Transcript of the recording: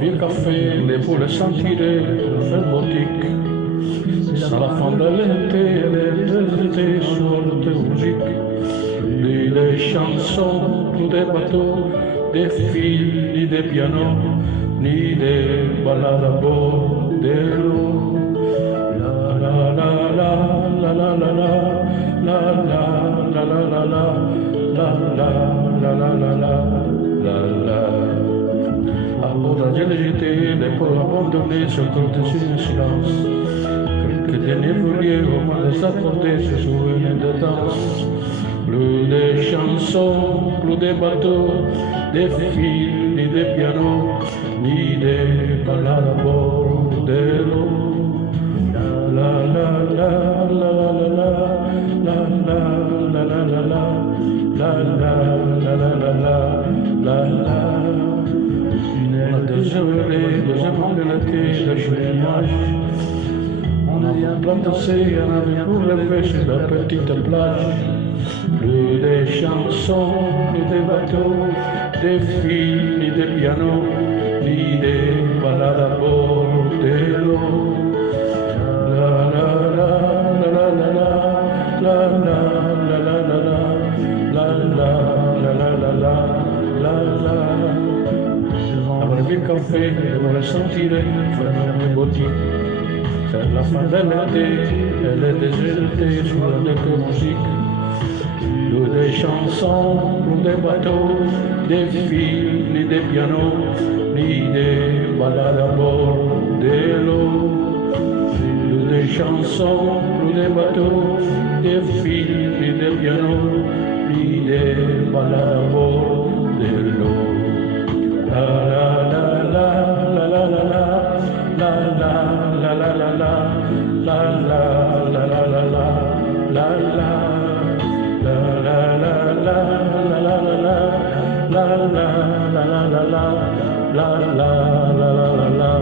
vieux café, les boules sentirées, le boutique. Sarà fondalente, les étés sur de musique. Ni des chansons, ni des bateaux, des fils, ni des pianos, ni des ballades à bord de l'eau. La la la la la la la la la la la la la la la la la la. À bord d'un j'étais, les pauvres abandonnés se contestaient en silence. Quelques derniers voiliers au moins des accordés se souvenaient de danse. Plus des chansons, plus des bateaux, des fils, ni des pianos, ni des ballades à bord de l'eau. La la la la la la la la la la la la la la la. On a désolé, des amants de l'été, de chômage. On a bien planté, on a bien relevé sur la petite plage. Plus des chansons, plus des bateaux, des fils, ni des pianos, ni des ballades à bord de l'eau. La la la la la la la la la la la la la. Dans le vieux café, on le sentirait vraiment de beauté. C'est la fin de l'été, elle est désertée sur la deck de musique. Plus des chansons, plus des bateaux, des fils, ni des pianos, ni des ballades à bord de l'eau. Plus des chansons, plus des bateaux, des fils, ni des pianos, ni des ballades à bord de l'eau. La la la la la la la la la la la la la la la la la la la la. La la la la la la la la la la la la la la la la la la la.